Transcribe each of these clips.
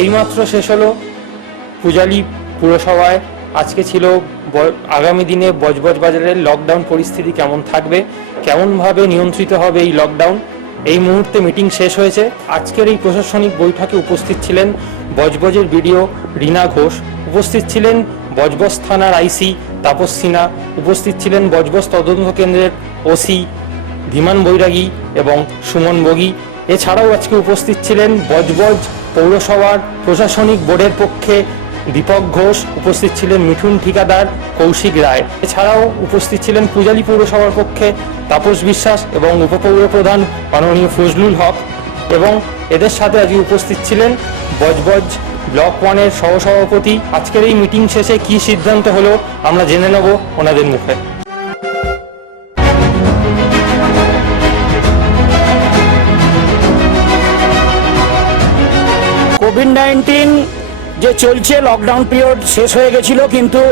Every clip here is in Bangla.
এইমাত্র শেষ হলো পূজালি পুরসভায়। আজকে ছিল আগামী দিনে বজবজ বাজারের লকডাউন পরিস্থিতি কেমন থাকবে, কেমনভাবে নিয়ন্ত্রিত হবে এই লকডাউন এই মুহূর্তে মিটিং শেষ হয়েছে। আজকের এই প্রশাসনিক বৈঠকে উপস্থিত ছিলেন বজবজের বিডিও রীনা ঘোষ, উপস্থিত ছিলেন বজবজ থানার আইসি তাপস সিনহা, উপস্থিত ছিলেন বজবজ তদন্ত কেন্দ্রের ওসি ধীমান বৈরাগী এবং সুমন বগি। এছাড়াও আজকে উপস্থিত ছিলেন বজবজ পৌরসভার প্রশাসনিক বোর্ডের পক্ষে দীপক ঘোষ, উপস্থিত ছিলেন মিঠুন ঠিকাদার কৌশিক রায়। এছাড়াও উপস্থিত ছিলেন পূজালী পৌরসভার পক্ষে তাপস বিশ্বাস এবং উপপৌর প্রধান মাননীয় ফজলুল হক এবং এদের সাথে আজকে উপস্থিত ছিলেন বজবজ ব্লক ওয়ানের সহসভাপতি। আজকের এই মিটিং শেষে কী সিদ্ধান্ত হলো আমরা জেনে নেব ওনাদের মুখে। কোভিড নাইন্টিন যে চলছে লকডাউন পিরিয়ড শেষ হয়ে গেছিল, কিন্তু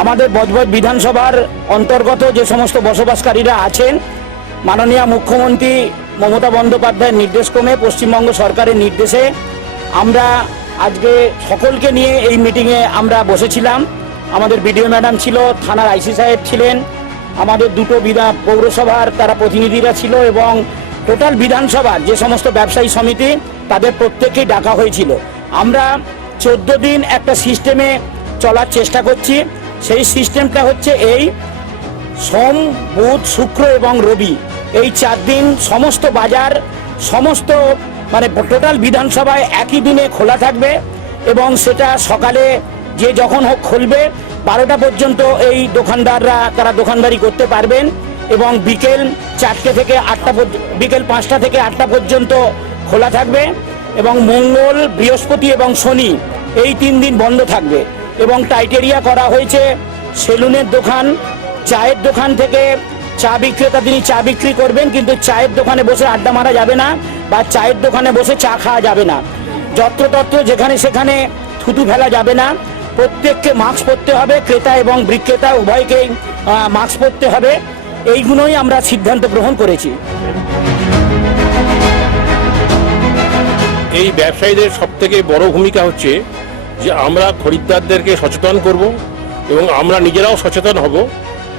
আমাদের বজবজ বিধানসভার অন্তর্গত যে সমস্ত বসবাসকারীরা আছেন, মাননীয় মুখ্যমন্ত্রী মমতা বন্দ্যোপাধ্যায়ের নির্দেশক্রমে, পশ্চিমবঙ্গ সরকারের নির্দেশে আমরা আজকে সকলকে নিয়ে এই মিটিংয়ে আমরা বসেছিলাম। আমাদের বিডিও ম্যাডাম ছিল, থানার আইসি সাহেব ছিলেন, আমাদের দুটো বিধা পৌরসভার তারা প্রতিনিধিরা ছিল এবং টোটাল বিধানসভার যে সমস্ত ব্যবসায়ী সমিতি তাদের প্রত্যেককেই ডাকা হয়েছিল। আমরা চোদ্দ দিন একটা সিস্টেমে চলার চেষ্টা করছি। সেই সিস্টেমটা হচ্ছে এই সোম, বুধ, শুক্র এবং রবি। এই চার দিন সমস্ত বাজার, সমস্ত মানে টোটাল বিধানসভায় একই দিনে খোলা থাকবে এবং সেটা সকালে যে যখন হোক খুলবে, বারোটা পর্যন্ত এই দোকানদাররা, তারা দোকানদারি করতে পারবেন এবং বিকেল চারটে থেকে আটটা বিকেল পাঁচটা থেকে আটটা পর্যন্ত খোলা থাকবে এবং মঙ্গল, বৃহস্পতি এবং শনি এই তিন দিন বন্ধ থাকবে এবং টাইটেরিয়া করা হয়েছে সেলুনের দোকান, চায়ের দোকান থেকে চা বিক্রেতা তিনি চা বিক্রি করবেন কিন্তু চায়ের দোকানে বসে আড্ডা মারা যাবে না বা চায়ের দোকানে বসে চা খাওয়া যাবে না। যত্রতত্র যেখানে সেখানে থুতু ফেলা যাবে না। প্রত্যেককে মাস্ক পরতে হবে, ক্রেতা এবং বিক্রেতা উভয়কেই মাস্ক পরতে হবে। এইগুলোই আমরা সিদ্ধান্ত গ্রহণ করেছি। এই ব্যবসায়ীদের সব থেকে বড় ভূমিকা হচ্ছে যে আমরা খরিদ্দারদেরকে সচেতন করব এবং আমরা নিজেরাও সচেতন হব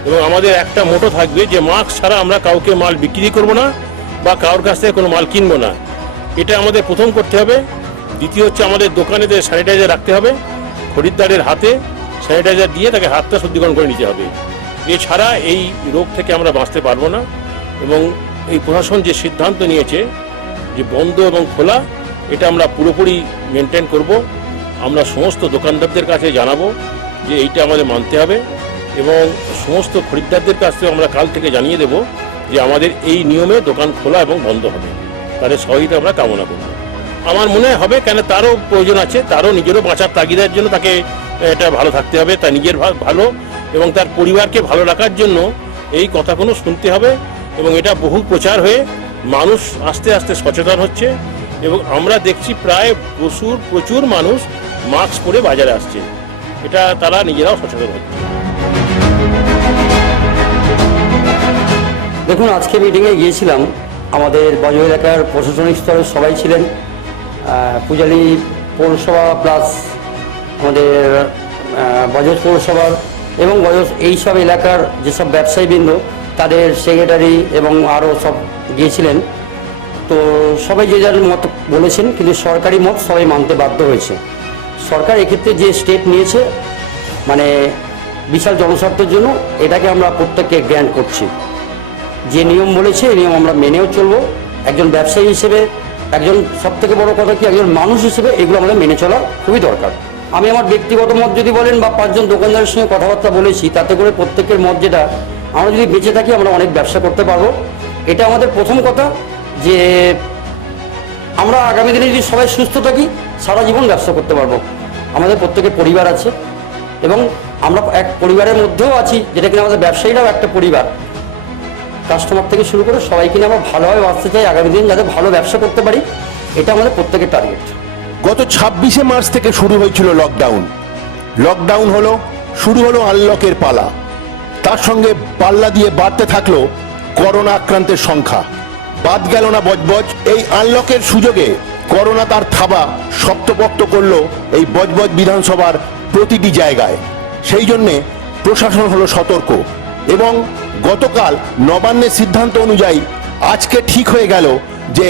এবং আমাদের একটা মোটো থাকবে যে মাস্ক ছাড়া আমরা কাউকে মাল বিক্রি করব না বা কারোর কাছ থেকে কোনো মাল কিনবো না। এটা আমাদের প্রথম করতে হবে। দ্বিতীয় হচ্ছে আমাদের দোকানেদের স্যানিটাইজার রাখতে হবে। খরিদ্দারের হাতে স্যানিটাইজার দিয়ে তাকে হাতটা শুদ্ধিকরণ করে নিতে হবে। এছাড়া এই রোগ থেকে আমরা বাঁচতে পারব না এবং এই প্রশাসন যে সিদ্ধান্ত নিয়েছে যে বন্ধ এবং খোলা এটা আমরা পুরোপুরি মেনটেন করব। আমরা সমস্ত দোকানদারদের কাছে জানাব যে এইটা আমাদের মানতে হবে এবং সমস্ত খরিদ্দারদের কাছ থেকে আমরা কাল থেকে জানিয়ে দেব যে আমাদের এই নিয়মে দোকান খোলা এবং বন্ধ হবে। তাদের সহযোগিতা আমরা কামনা করব। আমার মনে হবে কেন তারও প্রয়োজন আছে, তারও নিজেরও বাঁচার তাগিদের জন্য তাকে এটা ভালো থাকতে হবে, তার নিজের ভালো এবং তার পরিবারকে ভালো রাখার জন্য এই কথাগুলো শুনতে হবে এবং এটা বহু প্রচার হয়ে মানুষ আস্তে আস্তে সচেতন হচ্ছে। এবং আমরা দেখছি প্রায় প্রচুর প্রচুর মানুষ মাস্ক পরে বাজারে আসছে। এটা তারা নিজেরাও সচেতন হচ্ছে। দেখুন, আজকে মিটিংয়ে গিয়েছিলাম। আমাদের বজ এলাকার প্রশাসনিক স্তরের সবাই ছিলেন। পূজালী পৌরসভা প্লাস আমাদের বজজ পৌরসভার এবং বজজ এইসব এলাকার যেসব ব্যবসায়ীবৃন্দ, তাদের সেক্রেটারি এবং আরও সব গিয়েছিলেন। তো সবাই যে যার মত বলেছেন, কিন্তু সরকারি মত সবাই মানতে বাধ্য হয়েছে। সরকার এক্ষেত্রে যে স্টেপ নিয়েছে মানে বিশাল জনস্বার্থের জন্য, এটাকে আমরা প্রত্যেককে গ্র্যান্ড করছি। যে নিয়ম বলেছে, এই নিয়ম আমরা মেনেও চলবো। একজন ব্যবসায়ী হিসেবে, একজন সব থেকে বড় কথা কি, একজন মানুষ হিসেবে এগুলো আমাদের মেনে চলা খুবই দরকার। আমি আমার ব্যক্তিগত মত যদি বলেন বা পাঁচজন দোকানদারের সঙ্গে কথাবার্তা বলেছি, তাতে করে প্রত্যেকের মত যেটা, আমরা যদি বেঁচে থাকি, আমরা অনেক ব্যবসা করতে পারব। এটা আমাদের প্রথম কথা। যে আমরা আগামী দিনে যদি সবাই সুস্থ থাকি, সারা জীবন ব্যবসা করতে পারব। আমাদের প্রত্যেকের পরিবার আছে এবং আমরা এক পরিবারের মধ্যেও আছি, যেটা কিনা আমাদের ব্যবসায়ীরাও একটা পরিবার। কাস্টমার থেকে শুরু করে সবাইকে নিয়ে আমরা ভালোভাবে বাঁচতে চাই, আগামী দিন যাতে ভালো ব্যবসা করতে পারি, এটা আমাদের প্রত্যেকের টার্গেট গত ছাব্বিশে মার্চ থেকে শুরু হয়েছিল লকডাউন লকডাউন হলো, শুরু হলো আনলকের পালা। তার সঙ্গে পাল্লা দিয়ে বাড়তে থাকল করোনা আক্রান্তের সংখ্যা। বাদ গেল না বজবজ। এই আনলকের সুযোগে করোনা তার থাবা শক্তপোক্ত করল এই বজবজ বিধানসভার প্রতিটি জায়গায়। সেই জন্যে প্রশাসন হলো সতর্ক এবং গতকাল নবান্নের সিদ্ধান্ত অনুযায়ী আজকে ঠিক হয়ে গেল যে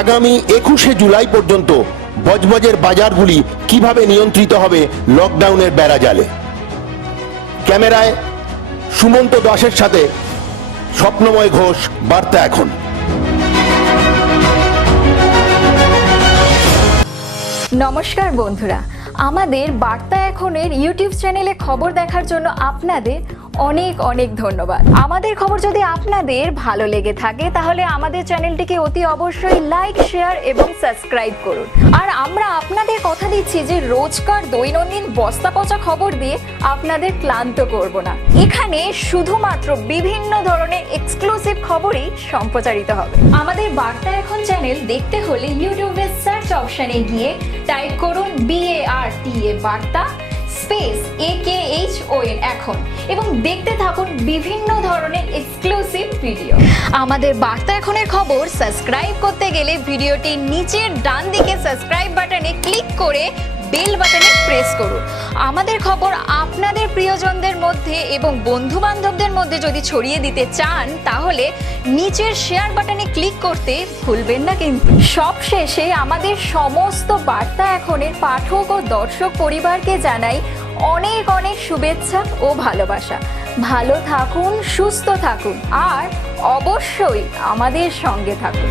আগামী একুশে জুলাই পর্যন্ত বজবজের বাজারগুলি কীভাবে নিয়ন্ত্রিত হবে লকডাউনের বেড়াজালে। ক্যামেরায় সুমন্ত দাসের সাথে স্বপ্নময় ঘোষ, বার্তা এখন। নমস্কার বন্ধুরা। আমাদের বার্তা এখনের ইউটিউব চ্যানেলে খবর দেখার জন্য আপনাদের অনেক অনেক ধন্যবাদ। আমাদের খবর যদি আপনাদের ভালো লেগে থাকে, তাহলে আমাদের চ্যানেলটিকে অতি অবশ্যই লাইক শেয়ার এবং সাবস্ক্রাইব করুন। আর আমরা আপনাদের কথা দিচ্ছি যে রোজকার দৈনন্দিন বস্তা পচা খবর দিয়ে আপনাদের ক্লান্ত করব না। এখানে শুধুমাত্র বিভিন্ন ধরনের খবরই সম্প্রচারিত হবে। আমাদের বার্তা এখন চ্যানেল দেখতে হলে ইউটিউবে সার্চ অপশনে গিয়ে টাইপ করুন বিএআর এ বার্তা space A K H O N এখন। এবং দেখতে থাকুন বিভিন্ন ধরনের এক্সক্লুসিভ ভিডিও আমাদের বার্তা এখনের খবর সাবস্ক্রাইব করতে গেলে ভিডিওটি নিচের ডান দিকে সাবস্ক্রাইব বাটনে ক্লিক করে বেল বাটনে প্রেস করুন। আমাদের খবর প্রিয়জনদের মধ্যে এবং বন্ধু বান্ধবদের মধ্যে যদি ছড়িয়ে দিতে চান, তাহলে নিচের শেয়ার বাটনে ক্লিক করতে ভুলবেন না কিন্তু। সব শেষে আমাদের সমস্ত বার্তা এখনের পাঠক ও দর্শক পরিবারকে জানাই অনেক অনেক শুভেচ্ছা ও ভালোবাসা। ভালো থাকুন, সুস্থ থাকুন, আর অবশ্যই আমাদের সঙ্গে থাকুন।